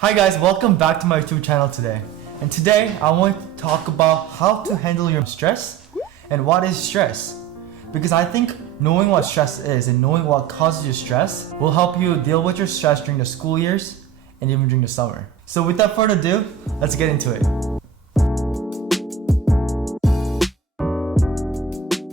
Hi guys, welcome back to my YouTube channel today. And today I want to talk about how to handle your stress and what is stress. Because I think knowing what stress is and knowing what causes your stress will help you deal with your stress during the school years and even during the summer. So without further ado, let's get into it.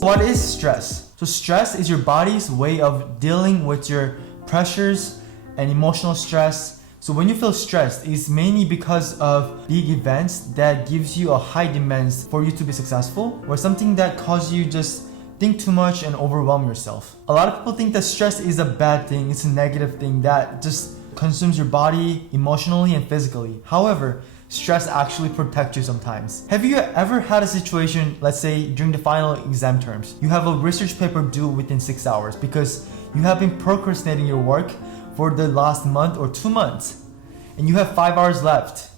What is stress? So stress is your body's way of dealing with your pressures and emotional stress. So when you feel stressed, it's mainly because of big events that gives you a high demands for you to be successful, or something that causes you just think too much and overwhelm yourself. A lot of people think that stress is a bad thing, it's a negative thing that just consumes your body emotionally and physically. However, stress actually protects you sometimes. Have you ever had a situation, let's say during the final exam terms, you have a research paper due within 6 hours because you have been procrastinating your work for the last month or 2 months, and you have 5 hours left.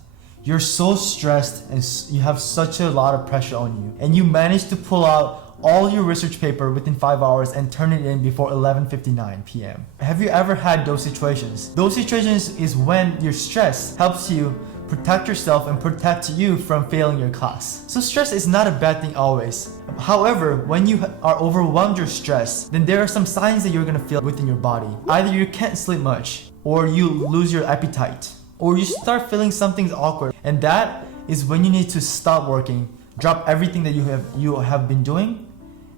You're so stressed and you have such a lot of pressure on you, and you manage to pull out all your research paper within 5 hours and turn it in before 11:59 p.m. Have you ever had those situations? Those situations is when your stress helps you protect yourself and protect you from failing your class. So stress is not a bad thing always. However, when you are overwhelmed your stress, then there are some signs that you're gonna feel within your body. Either you can't sleep much, or you lose your appetite, or you start feeling something's awkward. And that is when you need to stop working, drop everything that you have been doing,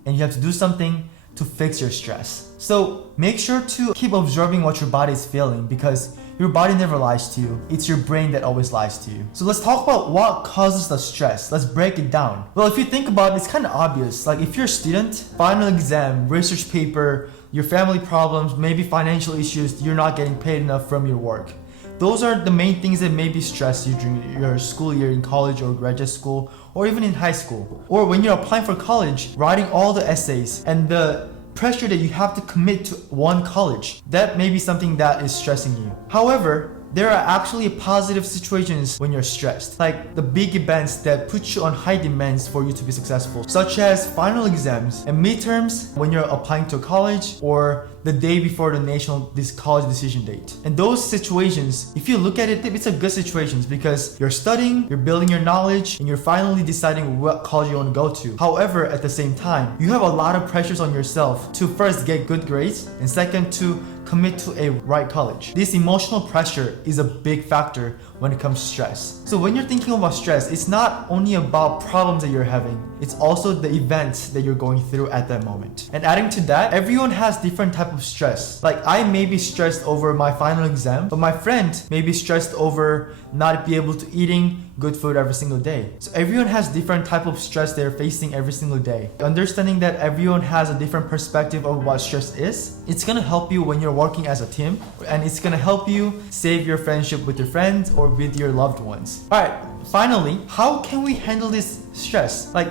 and you have to do something to fix your stress. So make sure to keep observing what your body is feeling, because your body never lies to you. It's your brain that always lies to you. So let's talk about what causes the stress. Let's break it down. Well, if you think about it, it's kind of obvious. Like if you're a student, final exam, research paper, your family problems, maybe financial issues, you're not getting paid enough from your work. Those are the main things that maybe stress you during your school year in college or graduate school, or even in high school. Or when you're applying for college, writing all the essays and the pressure that you have to commit to one college, that may be something that is stressing you. However, there are actually positive situations when you're stressed, like the big events that put you on high demands for you to be successful, such as final exams and midterms when you're applying to a college, or the day before the national college decision date. And those situations, if you look at it, it's a good situations because you're studying, you're building your knowledge, and you're finally deciding what college you want to go to. However, at the same time, you have a lot of pressures on yourself to first get good grades, and second to commit to a right college. This emotional pressure is a big factor when it comes to stress. So when you're thinking about stress, it's not only about problems that you're having, it's also the events that you're going through at that moment. And adding to that, everyone has different type of stress. Like I may be stressed over my final exam, but my friend may be stressed over not be able to eating good food every single day. So everyone has different type of stress they're facing every single day. Understanding that everyone has a different perspective of what stress is, it's gonna help you when you're working as a team, and it's gonna help you save your friendship with your friends or with your loved ones. Alright, finally, how can we handle this stress? Like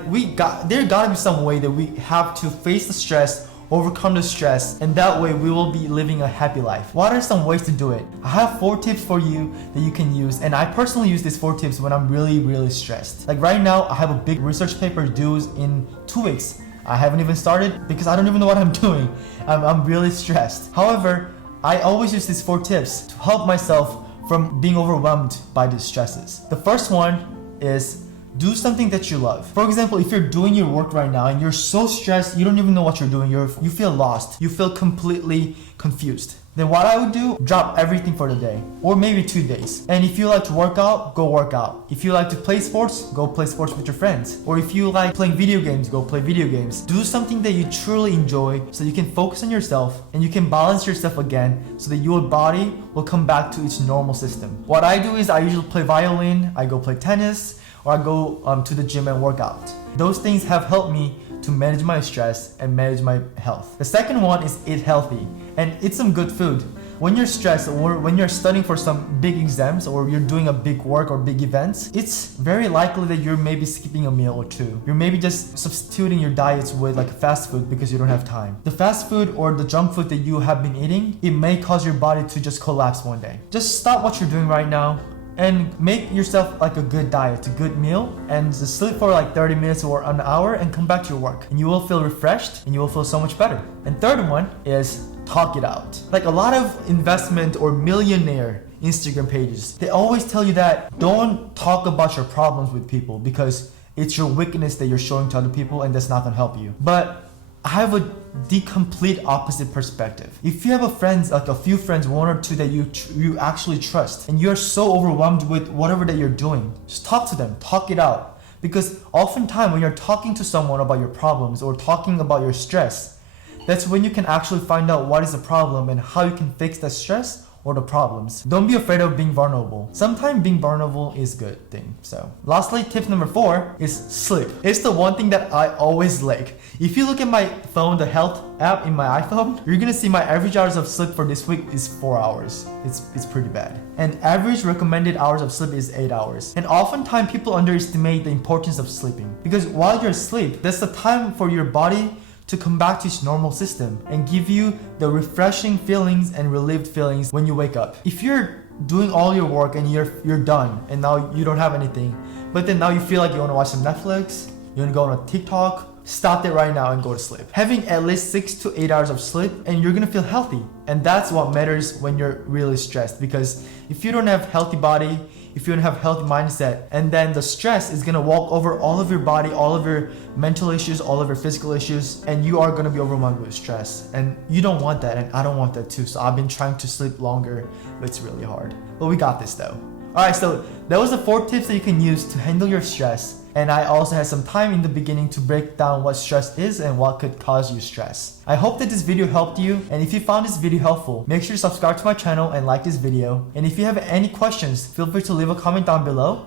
there gotta be some way that we have to face the stress, overcome the stress, and that way we will be living a happy life. What are some ways to do it? I have 4 tips for you that you can use, and I personally use these 4 tips when I'm really stressed. Like right now, I have a big research paper due in 2 weeks. I haven't even started because I don't even know what I'm doing. I'm really stressed. However, I always use these 4 tips to help myself from being overwhelmed by the stresses. The first one is do something that you love. For example, if you're doing your work right now and you're so stressed, you don't even know what you're doing, you feel lost, you feel completely confused, then what I would do, drop everything for the day, or maybe 2 days. And if you like to work out, go work out. If you like to play sports, go play sports with your friends. Or if you like playing video games, go play video games. Do something that you truly enjoy so you can focus on yourself and you can balance yourself again so that your body will come back to its normal system. What I do is I usually play violin, I go play tennis, or I go to the gym and work out. Those things have helped me to manage my stress and manage my health. The second one is eat healthy and eat some good food. When you're stressed or when you're studying for some big exams or you're doing a big work or big events, it's very likely that you're maybe skipping a meal or 2. You're maybe just substituting your diets with like fast food because you don't have time. The fast food or the junk food that you have been eating, it may cause your body to just collapse one day. Just stop what you're doing right now and make yourself like a good diet, a good meal, and just sleep for like 30 minutes or an hour and come back to your work. And you will feel refreshed and you will feel so much better. And third one is talk it out. Like a lot of investment or millionaire Instagram pages. They always tell you that don't talk about your problems with people because it's your weakness that you're showing to other people and that's not gonna help you. But I have the complete opposite perspective. If you have a few friends, one or two that you actually trust, and you're so overwhelmed with whatever that you're doing, just talk to them, talk it out. Because oftentimes when you're talking to someone about your problems or talking about your stress, that's when you can actually find out what is the problem and how you can fix that stress or the problems. Don't be afraid of being vulnerable. Sometimes being vulnerable is a good thing. So lastly, tip number 4 is sleep. It's the one thing that I always lack. If you look at my phone, the health app in my iPhone, you're gonna see my average hours of sleep for this week is 4 hours. It's pretty bad. And average recommended hours of sleep is 8 hours. And oftentimes people underestimate the importance of sleeping. Because while you're asleep, that's the time for your body to come back to its normal system and give you the refreshing feelings and relieved feelings when you wake up. If you're doing all your work and you're done and now you don't have anything, but then now you feel like you want to watch some Netflix, you want to go on a TikTok, stop it right now and go to sleep. Having at least 6 to 8 hours of sleep and you're gonna feel healthy. And that's what matters when you're really stressed, because if you don't have healthy body, if you don't have healthy mindset, and then the stress is gonna walk over all of your body, all of your mental issues, all of your physical issues, and you are gonna be overwhelmed with stress. And you don't want that, and I don't want that too. So I've been trying to sleep longer, but it's really hard. But we got this though. Alright, so that was the 4 tips that you can use to handle your stress. And I also had some time in the beginning to break down what stress is and what could cause you stress. I hope that this video helped you, and if you found this video helpful, make sure to subscribe to my channel and like this video. And if you have any questions, feel free to leave a comment down below,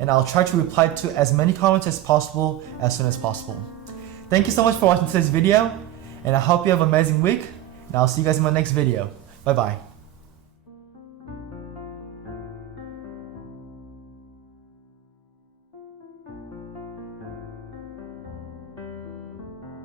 and I'll try to reply to as many comments as possible as soon as possible. Thank you so much for watching today's video, and I hope you have an amazing week, and I'll see you guys in my next video. Bye bye.